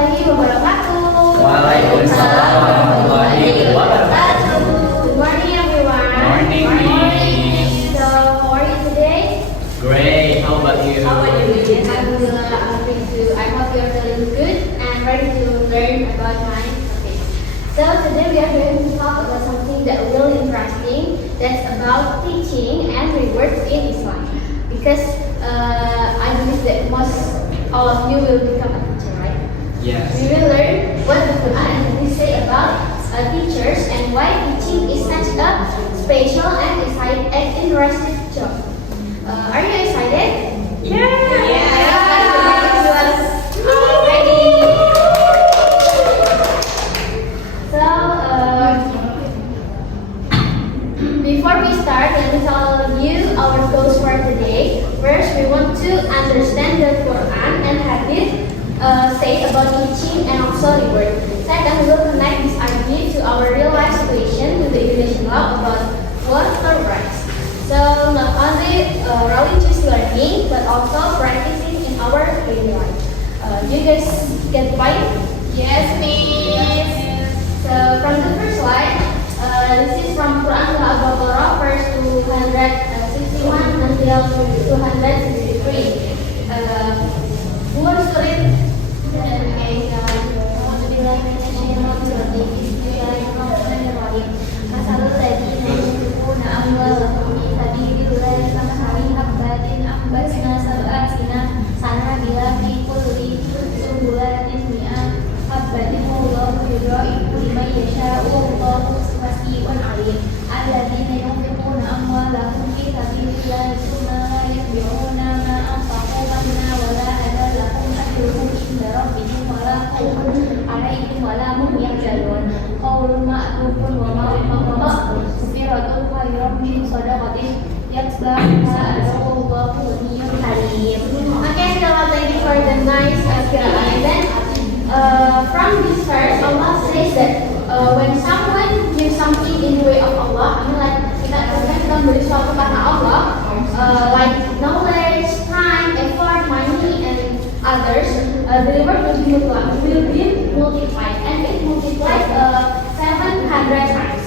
warahmatullahi wabarakatuh. Waalaikumsalam warahmatullahi wabarakatuh. Good morning, everyone. Morning. So, how are you today? Great. How about you? Alhamdulillah, I hope you are feeling good and ready to learn about my topic. So, today we are going to talk about something that really interesting. That's about teaching and rewards in Islam. Because I believe that all of you will become a teacher, right? Yes. We will learn what the Quran and Hadith say about teachers and why teaching is such a special and interesting job. Are you excited? Ready. So, before we start, let me tell you our goals for today. First, we want to understand the Quran and Hadith say about teaching and also reward. Second, we will connect this idea to our real life situation with the Indonesian law about water rights. So not only really just learning, but also practicing in our daily life. Do you guys get the point? Yes, miss. So from the first slide, this is from Quran Al-Baqarah verse 261 until 263. Who wants to read? Okay, so thank you for the nice qira'ah. And then from this verse, Allah says that when someone gives something in the way of Allah, I mean like kita memberi sesuatu karena Allah, like knowledge, time, effort, money, and others, the reward will be multiplied, and it multiplies 700 times.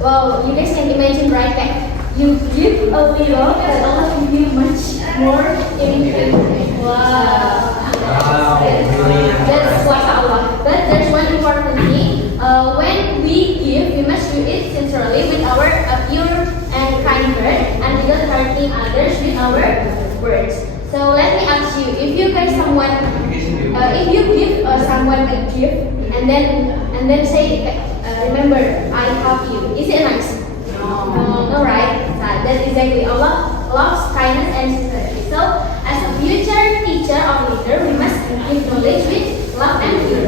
Wow, you guys can imagine, right? That you give a little, but Allah will give much more in return. Wow, really That's kuasa Allah. But there's one important thing. When we give, we must do it sincerely with our pure and kind heart, and without hurting others with our words. So let me ask you: if you give someone a gift, and then say, remember, I help you. Is it nice? No, right? That's exactly Allah loves kindness and sincerity. So, as a future teacher or leader, we must give knowledge with love and pure.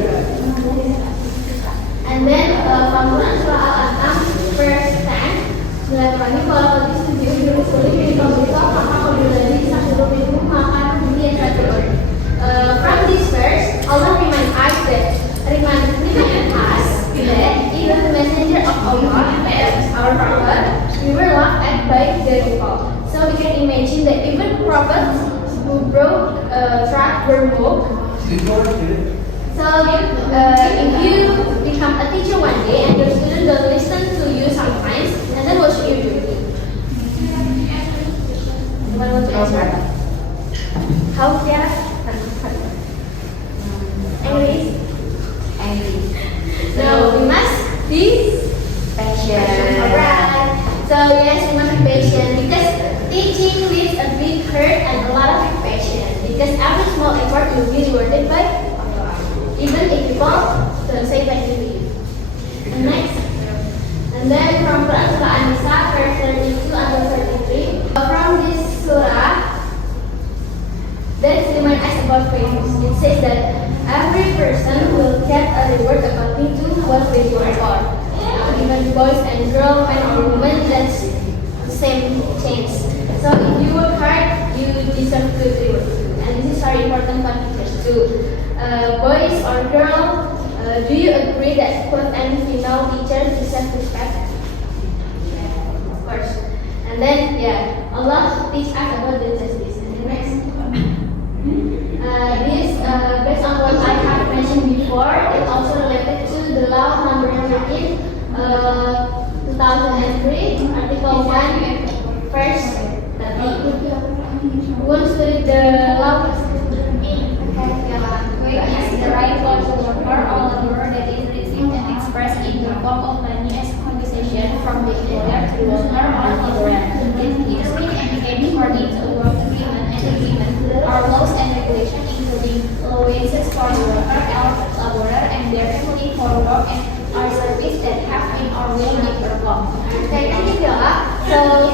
And then from Quran Surah Al-An'am verse 10, Bismillahirrahmanirrahim. Kalau disetujui disuruh di komputer, maka apabila disatukan itu maka dia terjadi. From this verse, Allah remind us that even the messenger of Allah, our prophet, we were laughed at by the people. So we can imagine that even prophets who broke track were mocked. So if you become a teacher one day and your student don't listen to you sometimes, and then what should you do? Anyone want to answer? How can angry? No, we must be patient. Alright. So yes, we must be patient because teaching needs a big heart and a lot of passion. Because every small effort will be rewarded by Allah, even if people don't say thank you to you. And next, and then from Quran Surah An-Nisa verse 32 until 33. From this surah, that reminds us about faith. It says that every person will get a reward according to what they work for. Even boys and girls, men or women, that's the same chance. So if you work hard, you deserve good reward. And this is very important for teachers too. Boys or girls, do you agree that both and female teachers deserve respect? Of course. And then, Allah teach us about the justice. And the next, based on what I have 2003, Article 1, First 30. Who wants to read the law? Wage is the right for the worker or laborer that is received and expressed in the form of money as compensation from the employer to the worker or laborer. It is being indicated according to a work agreement and agreement or laws and regulations including wages for the worker or laborer and their family for work and or service that have been or will be performed. Okay, thank you, Bella. So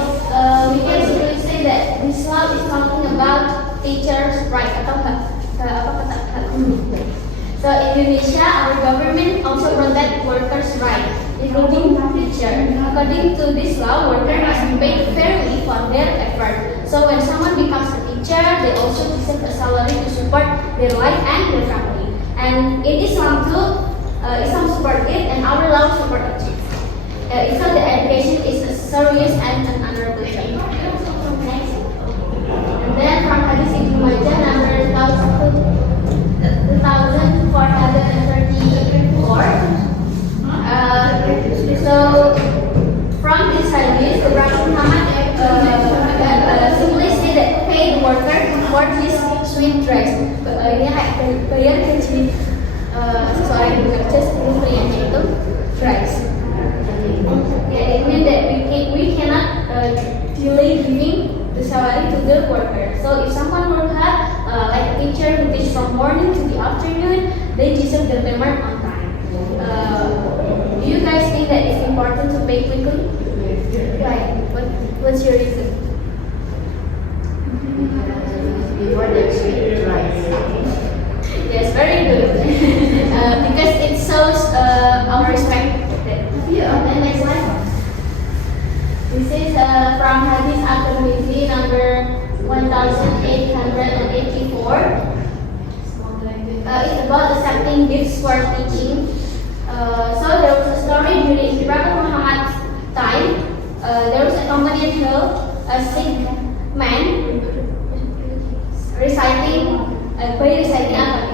we can simply say that this law is talking about teachers' right atau hak guru. So in Indonesia, our government also protect workers' right, including teacher. According to this law, workers must be paid fairly for their effort. So when someone becomes a teacher, they also deserve a salary to support their life and their family. And in Islam too, Islam support it, and our law support it. Even the education is a serious and an honorable job. Next. And then from Hadis Ibnu Majah number 2434. So from this hadis, the Prophet Muhammad simply said that pay the worker for his sweet dress. Ini bayar gaji seseorang yang bekerja sebelum pilihannya itu dress. Yeah, it means that we cannot delay giving the salary to the worker. So if someone work hard, like a teacher who teach from morning to the afternoon, they deserve the payment on time. Do you guys think that it's important to pay quickly? Right. What's your reason? Before the sweet rice. Yes, very good. Because it shows our respect. Yeah. And next one. This is from Hadis At-Tirmidzi number 1884. It's about accepting gifts for teaching. So there was a story during Prophet Muhammad's time. There was a companion girl, a sick man, reciting Al-Fatihah.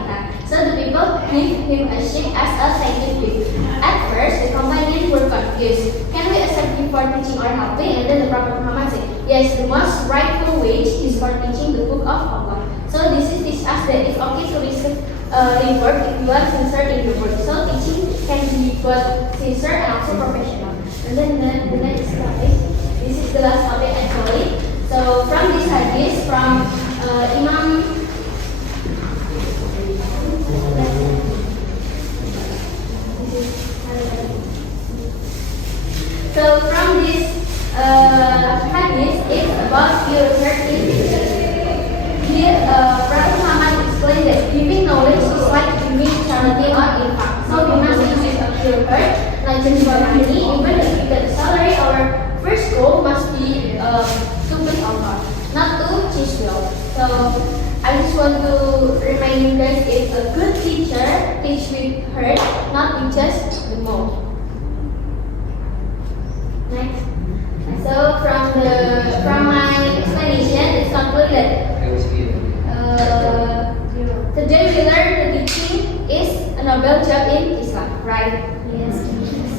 So the people give him a sheep as a thank you gift. At first, the companions were confused. Can we accept him for teaching or helping? And then the Prophet Muhammad said, yes, the most rightful wage is for teaching the book of Allah. So this is teach us that it's okay to receive reward if you are sincere in your work. So teaching can be both sincere and also professional. And then the next topic, this is the last topic actually. So from this hadith, from Imam So from this hadith, it's about pure learning. Here, Prophet Muhammad explained that giving knowledge is like giving charity or infaq. So we must use it a pure heart, not just for money. Even if we get salary, our first goal must be to please Allah, not to chase wealth. So I just want to remind you guys, if a good teacher teach with heart, not with just the mouth. Next. So from my explanation, it's concluded today we learned that teaching is a noble job in Islam, right? Yes.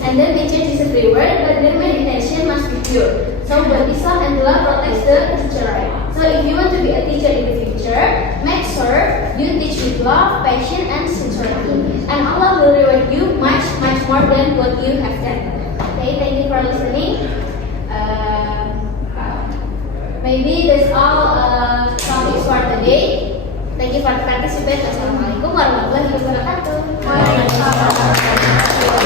And then teacher is a reward, but their main intention must be pure. So both Islam and Allah protects the teacher right. So if you want to be a teacher in the future, make sure you teach with love, passion, and sincerity. And Allah will reward you much more than what you have done. Okay, thank you for listening. Maybe that's all topics for today. Thank you for participating. Assalamualaikum warahmatullahi wabarakatuh. Waalaikumsalam.